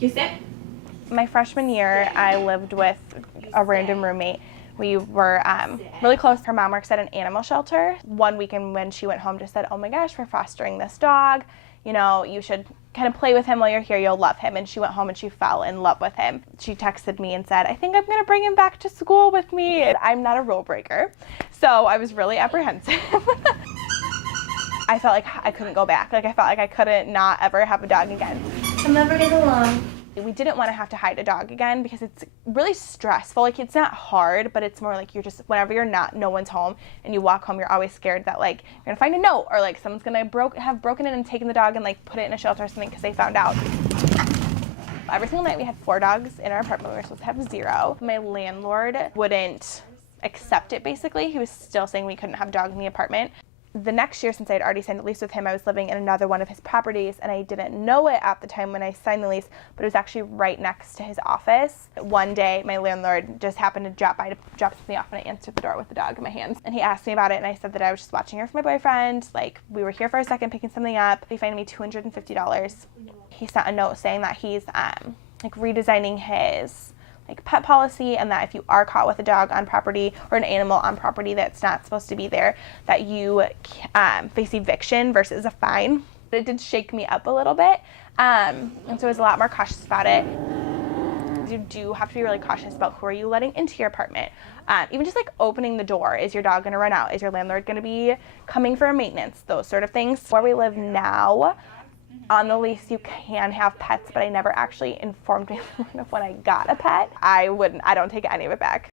You sit. My freshman year, I lived with a random roommate. We were really close. Her mom works at an animal shelter. One weekend when she went home, just said, oh my gosh, we're fostering this dog. You know, you should kind of play with him while you're here. You'll love him. And she went home and she fell in love with him. She texted me and said, I think I'm going to bring him back to school with me. And I'm not a rule breaker, so I was really apprehensive. I felt like I couldn't go back. Like I felt like I couldn't not ever have a dog again. I'll never get along. We didn't want to have to hide a dog again because it's really stressful. Like it's not hard, but it's more like you're just, whenever you're not, no one's home and you walk home, you're always scared that like you're gonna find a note or like someone's gonna have broken in and taken the dog and like put it in a shelter or something because they found out. Every single night we had 4 dogs in our apartment. We were supposed to have 0. My landlord wouldn't accept it basically. He was still saying we couldn't have a dog in the apartment. The next year, since I had already signed a lease with him, I was living in another one of his properties, and I didn't know it at the time when I signed the lease, but it was actually right next to his office. One day, my landlord just happened to drop something off, and I answered the door with the dog in my hands. And he asked me about it, and I said that I was just watching her for my boyfriend. Like, we were here for a second picking something up. He fined me $250. He sent a note saying that he's like redesigning his like pet policy, and that if you are caught with a dog on property or an animal on property that's not supposed to be there, that you face eviction versus a fine. It did shake me up a little bit, and so I was a lot more cautious about it. You do have to be really cautious about who are you letting into your apartment. Even just like opening the door. Is your dog gonna run out? Is your landlord gonna be coming for maintenance? Those sort of things. Where we live now, on the lease you can have pets, but I never actually informed anyone of when I got a pet. I don't take any of it back.